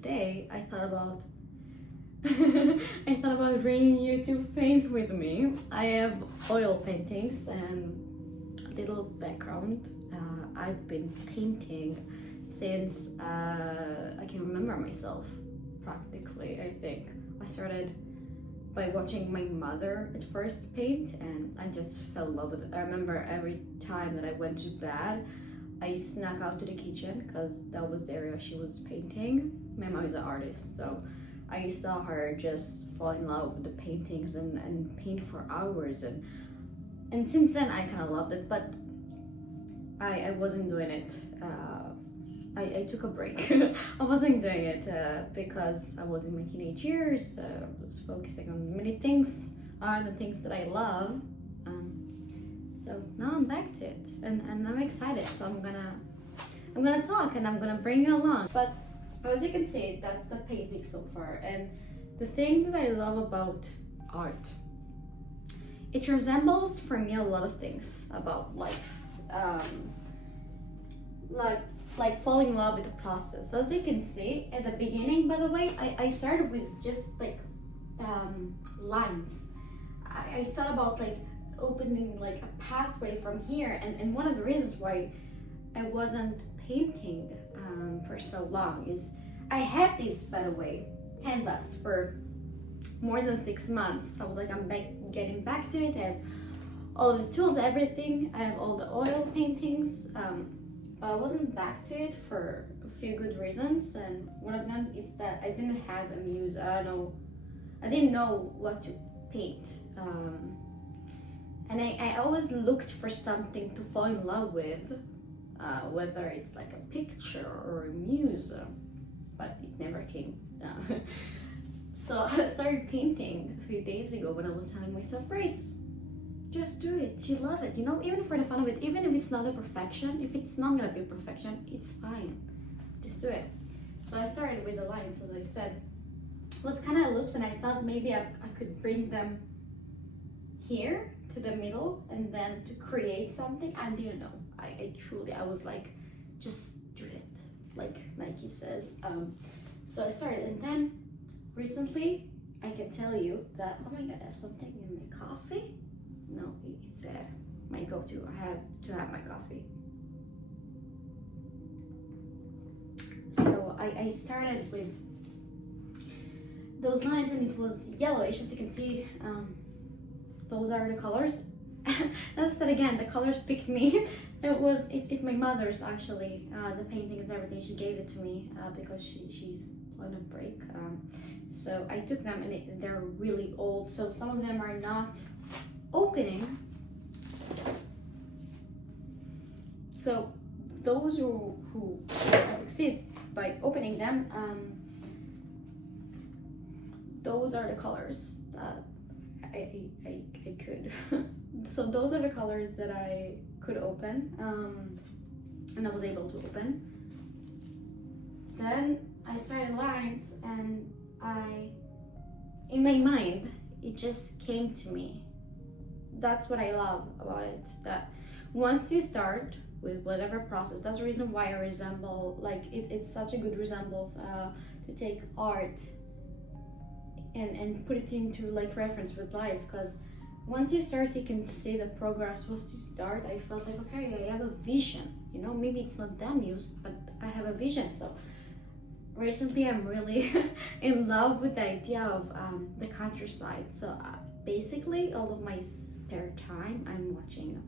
today I thought about I thought about bringing you to paint with me. I have oil paintings and a little background. I've been painting since I can remember myself, practically. I think I started by watching my mother at first paint, and I just fell in love with it. I remember every time that I went to bed, I snuck out to the kitchen because that was the area she was painting. My mom is an artist, so I saw her just fall in love with the paintings and paint for hours, and since then I kind of loved it, but I wasn't doing it. I took a break. I wasn't doing it because I was in my teenage years. I was focusing on many things, the things that I love. So now I'm back to it, and I'm excited. So I'm gonna talk, and I'm gonna bring you along. But as you can see, that's the painting so far. And the thing that I love about art, it resembles for me a lot of things about life. Like falling in love with the process. As you can see at the beginning, by the way, I started with just like lines. I thought about like opening like a pathway from here, and one of the reasons why I wasn't painting for so long is I had this, by the way, canvas for more than 6 months. I was like, getting back to it. I have all of the tools, everything. I have all the oil paintings. I wasn't back to it for a few good reasons, and one of them is that I didn't have a muse. I didn't know what to paint, and I always looked for something to fall in love with, whether it's like a picture or a muse, but it never came. So I started painting a few days ago when I was telling myself, Grace, just do it. You love it, even for the fun of it, even if it's not a perfection, if it's not gonna be perfection, it's fine. Just do it. So I started with the lines, as I said. It was kind of loops, and I thought maybe I could bring them here to the middle and then to create something. I didn't know. I was like, just do it, like Nike says. So I started, and then recently I can tell you that, oh my god, I have something in my coffee. No, it's my go-to. I have to have my coffee. So I started with those lines, and it was yellowish, as you can see. Those are the colors. That's that again. The colors picked me. It's my mother's actually. The paintings, everything. She gave it to me because she's on a break. So I took them, and they're really old. So some of them are not opening. So those who succeed by opening them, those are the colors that I could. So those are the colors that I could open, and I was able to open. Then I started lines, and in my mind, it just came to me. That's what I love about it, that once you start with whatever process, that's the reason why I resemble, like it's such a good resemblance to take art and put it into like reference with life, because once you start, you can see the progress. Once you start, I felt like, okay, I have a vision, maybe it's not that muse, but I have a vision. So recently I'm really in love with the idea of the countryside. So basically all of my spare time I'm watching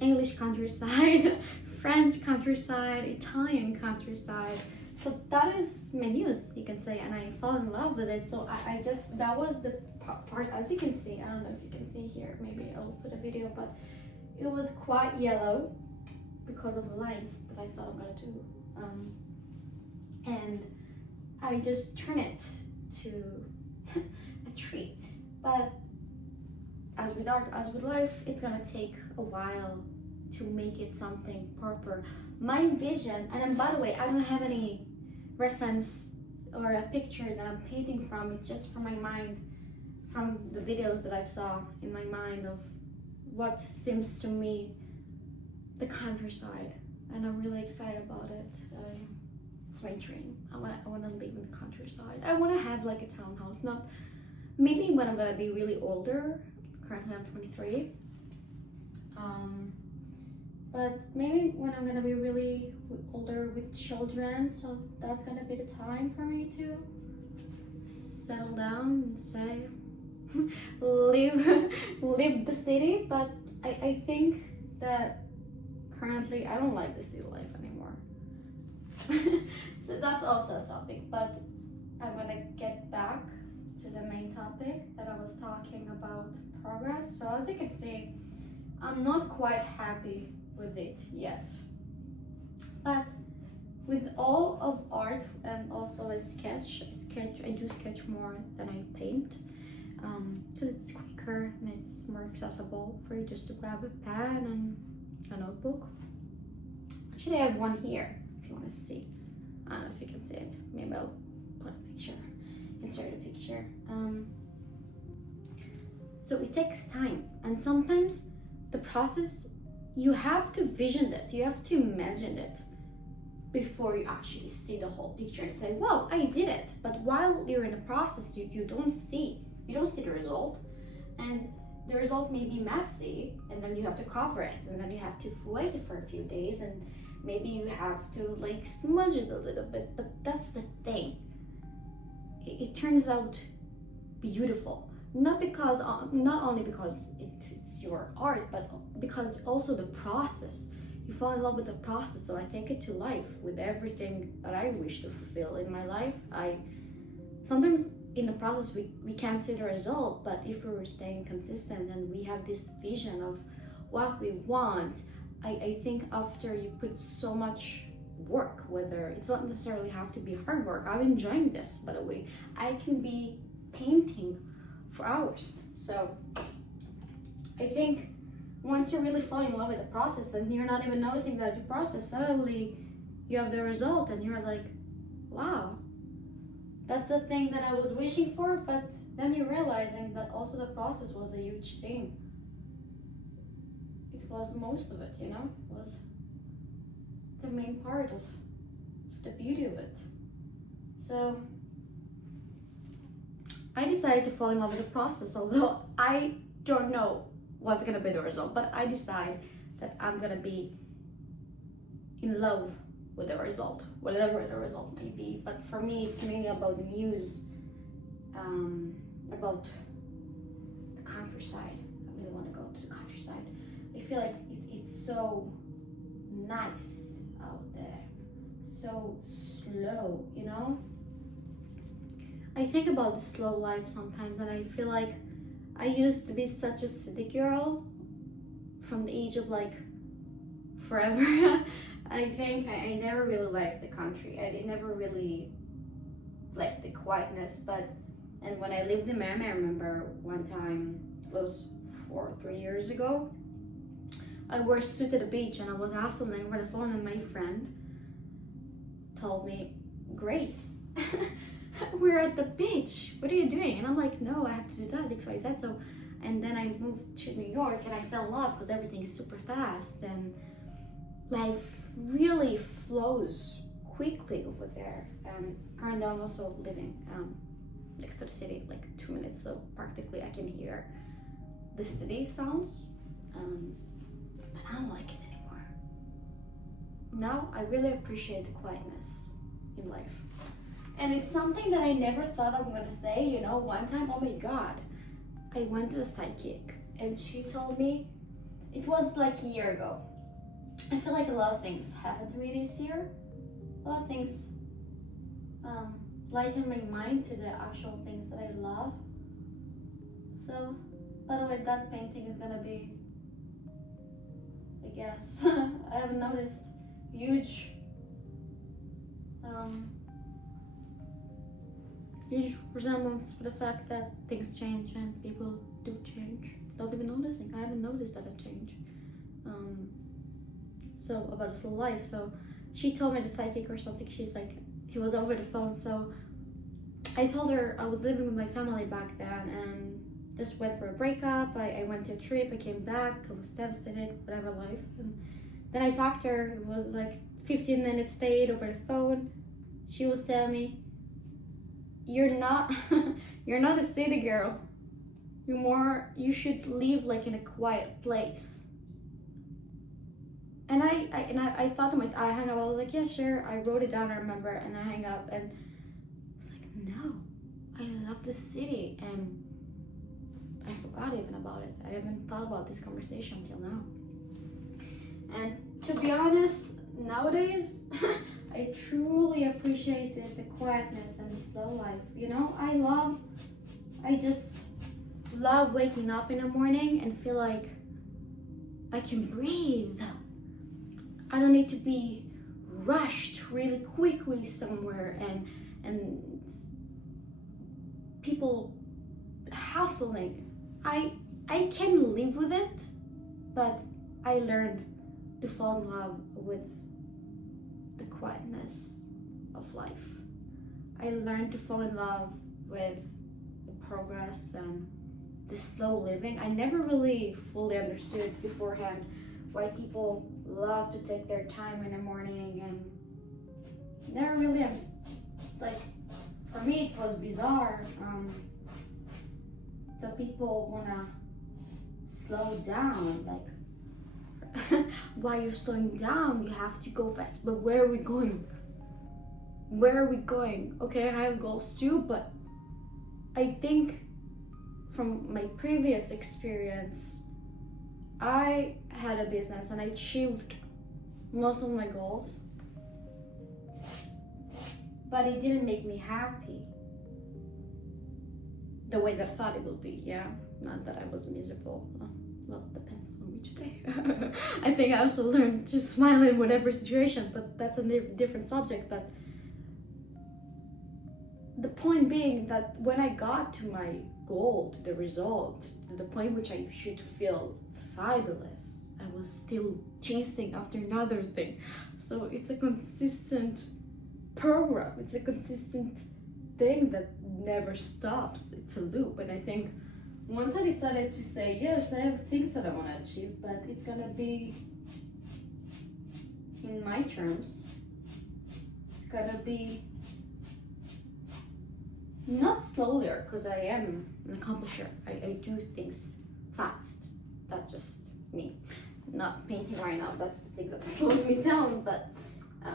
English countryside, French countryside, Italian countryside. So that is my muse, you can say, and I fell in love with it. So I just, that was the part, as you can see. I don't know if you can see here, maybe I'll put a video, but it was quite yellow because of the lines that I thought I'm gonna do. And I just turn it to a tree. But as with art, as with life, it's gonna take a while to make it something proper. My vision, and by the way, I don't have any reference or a picture that I'm painting from. It's just from my mind, from the videos that I saw in my mind of what seems to me the countryside, and I'm really excited about it. my dream. I wanna live in the countryside. I wanna have like a townhouse. Not maybe when I'm gonna be really older. Currently I'm 23. But maybe when I'm gonna be really older with children, so that's gonna be the time for me to settle down and say, live the city. But I think that currently I don't like the city life anymore. So that's also a topic, but I'm gonna get back to the main topic that I was talking about, progress. So as you can see, I'm not quite happy with it yet, but with all of art and also I do sketch more than I paint, because it's quicker and it's more accessible for you just to grab a pen and a notebook. Actually, I have one here if you want to see. I don't know if you can see it. Maybe I'll put a picture, insert a picture. So it takes time, and sometimes the process, you have to vision it, you have to imagine it before you actually see the whole picture and say, wow, I did it. But while you're in the process, you don't see the result, and the result may be messy, and then you have to cover it, and then you have to wait it for a few days, and maybe you have to like smudge it a little bit. But that's the thing, it turns out beautiful. Not only because it's your art, but because also the process. You fall in love with the process. So I take it to life with everything that I wish to fulfill in my life. Sometimes in the process we can't see the result, but if we were staying consistent and we have this vision of what we want, I think after you put so much work, whether it's not necessarily have to be hard work. I'm enjoying this, by the way. I can be painting for hours. So I think once you really fall in love with the process and you're not even noticing that the process, suddenly you have the result and you're like, wow, that's a thing that I was wishing for. But then you're realizing that also the process was a huge thing. It was most of it, it was the main part of the beauty of it. So I decided to fall in love with the process, although I don't know what's gonna be the result, but I decide that I'm gonna be in love with the result, whatever the result may be. But for me, it's mainly about the muse, about the countryside. I really want to go to the countryside. I feel like it's so nice out there, so slow, I think about the slow life sometimes, and I feel like I used to be such a city girl from the age of like forever. I think I never really liked the country. I never really liked the quietness. And when I lived in Miami, I remember one time, it was 3 years ago, I wore a suit at the beach and I was hustling over the phone, and my friend told me, Grace, we're at the beach, what are you doing? And I'm like, no, I have to do that, XYZ. So, and then I moved to New York and I fell in love because everything is super fast and life really flows quickly over there. Currently I'm also living next to the city, like 2 minutes, so practically I can hear the city sounds, but I don't like it anymore. Now I really appreciate the quietness in life. And it's something that I never thought I'm gonna say, one time, oh my God, I went to a psychic and she told me, it was like a year ago. I feel like a lot of things happened to me this year. A lot of things lightened my mind to the actual things that I love. So, by the way, that painting is gonna be, I guess, I haven't noticed, huge resemblance for the fact that things change and people do change without even noticing. I haven't noticed that I change. So about a slow life. So she told me, the psychic or something, she's like, he was over the phone. So I told her I was living with my family back then and just went through a breakup. I went to a trip, I came back, I was devastated, whatever life. And then I talked to her, it was like 15 minutes paid over the phone. she was telling me, you're not you're not a city girl. You should live like in a quiet place. And I thought to myself, I hung up, I was like, yeah, sure. I wrote it down, I remember, and I hung up and I was like, no, I love the city, and I forgot even about it. I haven't thought about this conversation until now. And to be honest, nowadays, I truly appreciate the quietness and the slow life. You know, I just love waking up in the morning and feel like I can breathe. I don't need to be rushed really quickly somewhere and people hustling. I can live with it, but I learned to fall in love with the quietness of life. I learned to fall in love with the progress and the slow living. I never really fully understood beforehand why people love to take their time in the morning, and never really like, for me it was bizarre. So people wanna slow down, like while you're slowing down you have to go fast, but where are we going? Okay, I have goals too, but I think from my previous experience, I had a business and I achieved most of my goals, but it didn't make me happy the way that I thought it would be. Yeah, not that I was miserable. Well, depends on which day. I think I also learned to smile in whatever situation, but that's a different subject. But the point being that when I got to my goal, to the result, to the point which I should feel fabulous, I was still chasing after another thing. So it's a consistent program. It's a consistent thing that never stops. It's a loop. And I think once I decided to say, yes, I have things that I want to achieve, but it's gonna be in my terms. It's gonna be not slowly, because I am an accomplisher. I do things fast. That's just me. Not painting right now, that's the thing that slows me down, but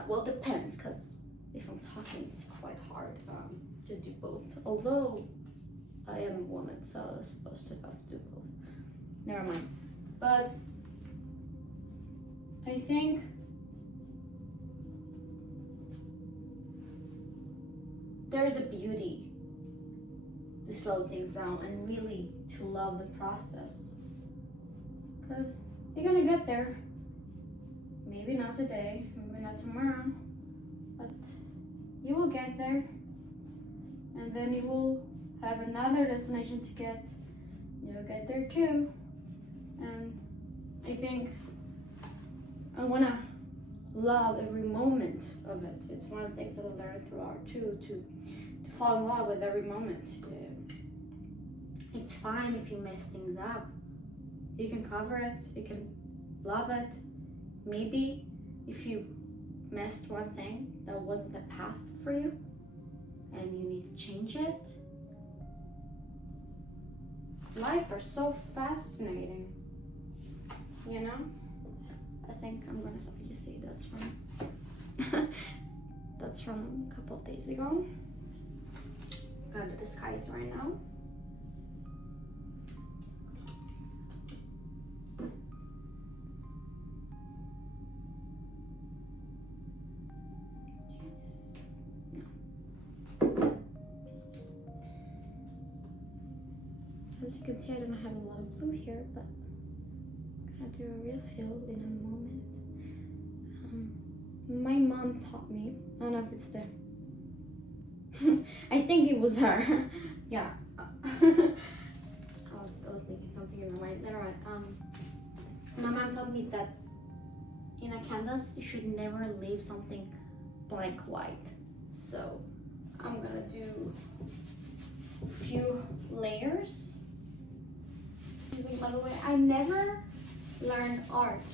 well, depends, because if I'm talking, it's quite hard to do both. Although I am a woman, so I was supposed to have to do both. Never mind. But I think there's a beauty to slow things down and really to love the process. Because you're gonna get there. Maybe not today, maybe not tomorrow, but you will get there. And then you will have another destination to get. You'll get there too. And I think I wanna love every moment of it. It's one of the things that I learned through art too, to fall in love with every moment. It's fine if you mess things up. You can cover it, you can love it. Maybe if you missed one thing that wasn't the path for you and you need to change it. Life are so fascinating, you know? I think I'm gonna stop. You see, that's from that's from a couple of days ago. I'm gonna do the skies right now. As you can see, I don't have a lot of blue here, but I'm gonna do a real fill in a moment. My mom taught me, I don't know if it's the I think it was her. Yeah. I was thinking something in my mind. Never mind. My mom taught me that in a canvas you should never leave something blank white. So I'm gonna do a few layers. By the way, I never learned art